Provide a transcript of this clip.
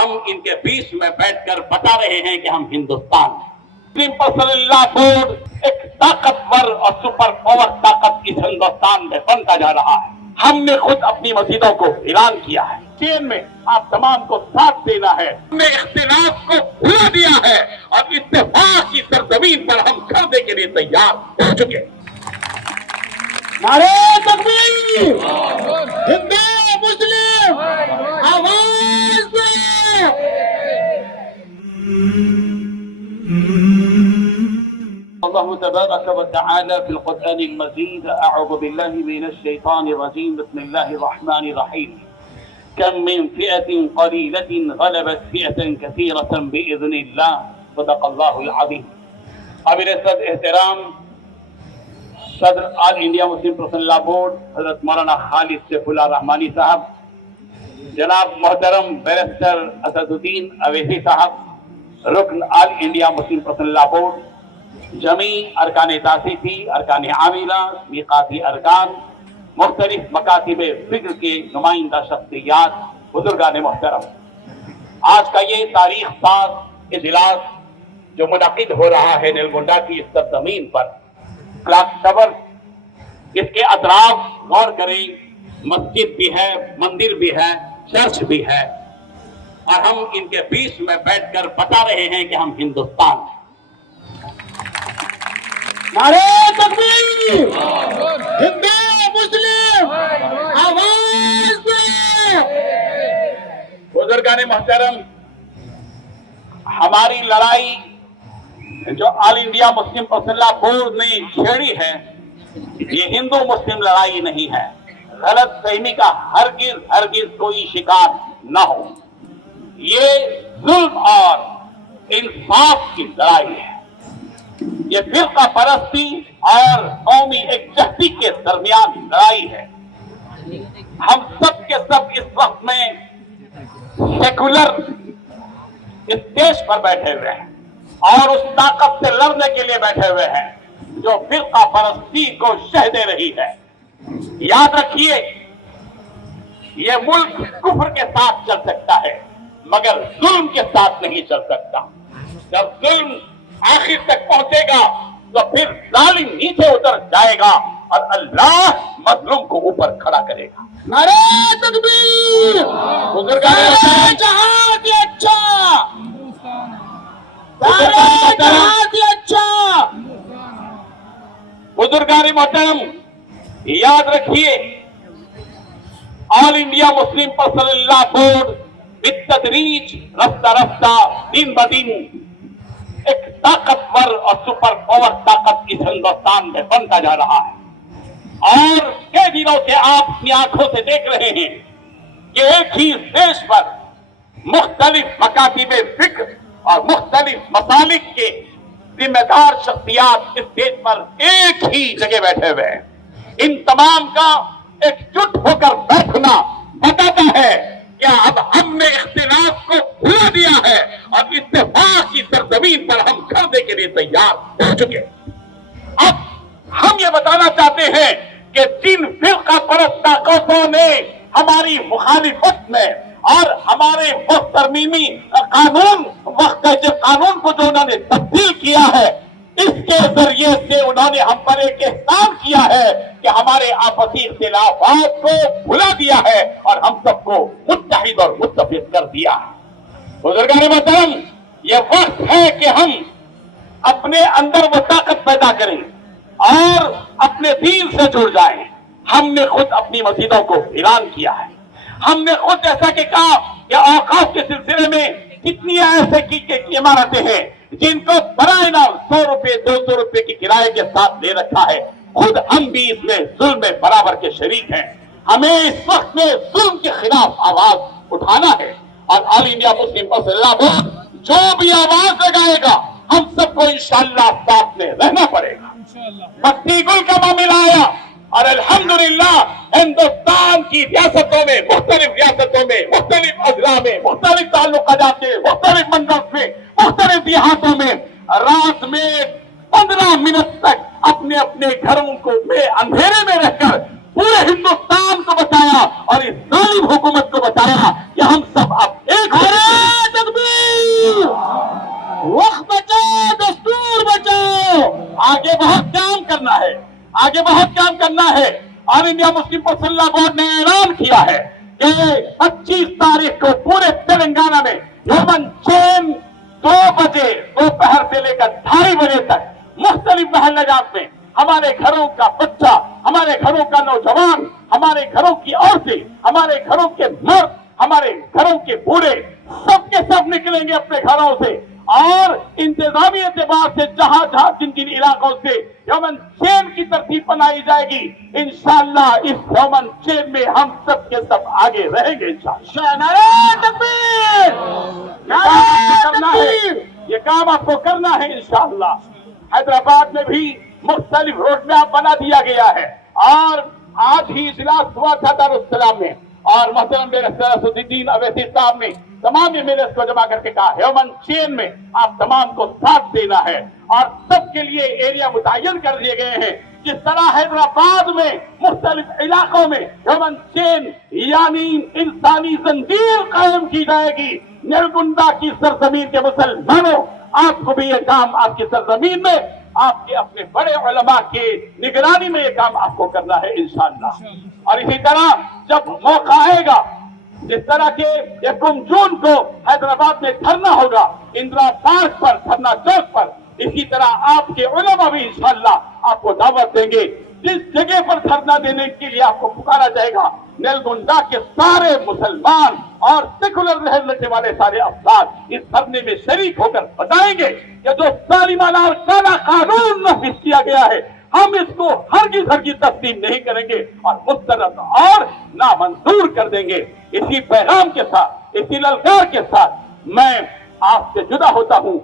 ہم ان کے بیچ میں بیٹھ کر بتا رہے ہیں کہ ہم ہندوستان ہیں۔ مسلم پرسنل بورڈ ایک طاقتور اور سپر پاور طاقت اس ہندوستان میں بنتا جا رہا ہے۔ ہم نے خود اپنی مسجدوں کو اعلان کیا ہے، چین میں آپ تمام کو ساتھ دینا ہے۔ ہم نے اختلاف کو بھلا دیا ہے اور اتفاق کی سرزمین پر ہم کھڑنے کے لیے تیار ہو چکے۔ نعرہ تکبیر! ہند مسلم! آواز دو! الله تبارك وتعالى في القرآن المجيد أعوذ بالله من الشيطان الرجيم بسم الله الرحمن الرحيم كم من فئة قليلة غلبت فئة كثيرة بإذن الله صدق الله العظيم۔ قابل صدر احترام صدر آل انڈیا مسلم پرسنل لا بورڈ حضرت مولانا خالد سیف اللہ رحمانی صاحب، جناب محترم بیرسٹر اسد الدین اویسی صاحب رکن آل انڈیا مسلم پرسنل لا بورڈ، جمیع ارکان تاسیسی، ارکان عاملہ، میقاتی ارکان، مختلف مکاتب فکر کے نمائندہ شخصیات، بزرگان محترم، آج کا یہ تاریخ ساز اجلاس جو منعقد ہو رہا ہے نلگونڈا کی اس سرزمین پر، کلاک ٹاور، اس کے اطراف غور کریں، مسجد بھی ہے، مندر بھی ہے، چرچ بھی ہے، اور ہم ان کے بیچ میں بیٹھ کر بتا رہے ہیں کہ ہم ہندوستان ہیں۔ نعرہ تکبیر! ہند مسلم! آواز دو! بزرگان محترم، ہماری لڑائی جو آل انڈیا مسلم پرسنل بورڈ نے چھیڑی ہے، یہ ہندو مسلم لڑائی نہیں ہے۔ غلط فہمی کا ہرگز کوئی شکار نہ ہو، یہ ظلم اور انصاف کی لڑائی ہے، یہ فرقہ پرستی اور قومی یکجہتی کے درمیان لڑائی ہے۔ ہم سب کے سب اس وقت میں سیکولر اسٹیج پر بیٹھے ہوئے ہیں اور اس طاقت سے لڑنے کے لیے بیٹھے ہوئے ہیں جو فرقہ پرستی کو شہ دے رہی ہے۔ یاد رکھیے، یہ ملک کفر کے ساتھ چل سکتا ہے مگر ظلم کے ساتھ نہیں چل سکتا۔ جب ظلم آخر تک پہنچے گا تو پھر ظالم نیچے اتر جائے گا اور اللہ مظلوم کو اوپر کھڑا کرے گا۔ نعرہ تکبیر! نعرہ جہاد اچھا! نعرہ جہاد اچھا! بزرگان محترم، یاد رکھیے، آل انڈیا مسلم پرسنل لا بورڈ بالتدریج رفتہ رفتہ دن بدن ایک طاقتور اور سپر پاور طاقت اس ہندوستان میں بنتا جا رہا ہے، اور کئی دنوں سے آپ اپنی آنکھوں سے دیکھ رہے ہیں کہ ایک ہی اسٹیج پر مختلف مکاتب فکر اور مختلف مسالک کے ذمہ دار شخصیات اس اسٹیج پر ایک ہی جگہ بیٹھے ہوئے ہیں۔ ان تمام کا ایک جٹ ہو کر بیٹھنا بتاتا ہے کہ اب ہم نے اختلاف کو بھلا دیا ہے اور اتفاق کی سرزمین پر ہم کھڑنے کے لیے تیار ہو چکے۔ اب ہم یہ بتانا چاہتے ہیں کہ جن فرقہ پرست طاقتوں نے ہماری مخالفت میں اور ہمارے وقت ترمیمی قانون کو جو انہوں نے تبدیل کیا ہے، اس کے ذریعے سے انہوں نے ہم پر ایک احسان کیا ہے کہ ہمارے آپسی اختلافات کو بھلا دیا ہے اور ہم سب کو متحد اور متفق کر دیا ہے۔ بزرگان محترم، یہ وقت ہے کہ ہم اپنے اندر وہ طاقت پیدا کریں اور اپنے دین سے جڑ جائیں۔ ہم نے خود اپنی مسجدوں کو اعلان کیا ہے، ہم نے خود جیسا کہ کہا کہ اوقاف کے سلسلے میں کتنی ایسے کی عمارتیں ہیں جن کو برائے نام 100 روپے 200 روپے کی کرائے کے ساتھ لے رکھا ہے، خود ہم بھی اس میں ظلم میں برابر کے شریک ہیں۔ ہمیں اس وقت میں ظلم کے خلاف آواز اٹھانا ہے، اور آل انڈیا مسلم پرسنل بورڈ جو بھی آواز لگائے گا ہم سب کو انشاءاللہ ساتھ میں رہنا پڑے گا۔ بستی گل کا معاملہ آیا اور الحمدللہ ہندوستان کی ریاستوں میں، مختلف ریاستوں میں، مختلف اضلاع میں، مختلف تعلقات کے مختلف منڈل میں، مختلف دیہاتوں میں رات میں 15 منٹ تک اپنے اپنے گھروں کو اندھیرے میں رہ کر پورے ہندوستان کو بتایا اور اس ظالم حکومت کو بتایا کہ ہم سب اب ایک آگے بہت کام کرنا ہے، آگے بہت کام کرنا ہے۔ آل انڈیا مسلم پرسنل لا بورڈ نے اعلان کیا ہے کہ 25 تاریخ کو پورے تلنگانہ میں یومن چین 2 بجے دوپہر سے لے کر 2:30 بجے تک مختلف محلات میں ہمارے گھروں کا بچہ، ہمارے گھروں کا نوجوان، ہمارے گھروں کی عورتیں، ہمارے گھروں کے مرد، ہمارے گھروں کے بوڑھے سب کے سب نکلیں گے اپنے گھروں سے، اور انتظامی اعتبار سے جہاں جہاں جن علاقوں سے یومن چین کی ترتیب بنائی جائے گی، انشاءاللہ اس یومن چین میں ہم سب کے سب آگے رہیں گے انشاءاللہ۔ نعرہ تکبیر! یہ کام آپ کو کرنا ہے انشاءاللہ۔ حیدرآباد میں بھی مختلف روڈ میپ بنا دیا گیا ہے، اور آج ہی اجلاس ہوا تھا دارالسلام میں، اور محترم میرے اسد الدین اویسی صاحب نے تمام ایم ایل ایز کو جمع کر کے کہا ہیومن چین میں آپ تمام کو ساتھ دینا ہے، اور سب کے لیے ایریا متعین کر دیے گئے ہیں۔ جس طرح حیدرآباد میں مختلف علاقوں میں ہیومن چین یعنی انسانی زنجیر قائم کی جائے گی، نلگنڈا کی سرزمین کے مسلمانوں، آپ کو بھی یہ کام آپ کی سرزمین میں آپ کے اپنے بڑے علماء کے نگرانی میں یہ کام آپ کو کرنا ہے انشاءاللہ۔ اور اسی طرح جب موقع آئے گا، جس طرح کے 1 جون کو حیدرآباد میں دھرنا ہوگا اندرا پارک پر، دھرنا چوک پر، اسی طرح آپ کے علماء بھی انشاءاللہ آپ کو دعوت دیں گے۔ جس جگہ پر دھرنا دینے کے لیے آپ کو پکارا جائے گا، نلگنڈا کے سارے مسلمان اور سیکولر رہنے والے سارے افراد اس دھرنے میں شریک ہو کر بتائیں گے کہ جو ظالمانہ اور کالا قانون نافذ کیا گیا ہے، ہم اس کو ہرگز تسلیم نہیں کریں گے اور مسترد اور نامنظور کر دیں گے۔ اسی پیغام کے ساتھ، اسی للکار کے ساتھ میں آپ سے جدا ہوتا ہوں۔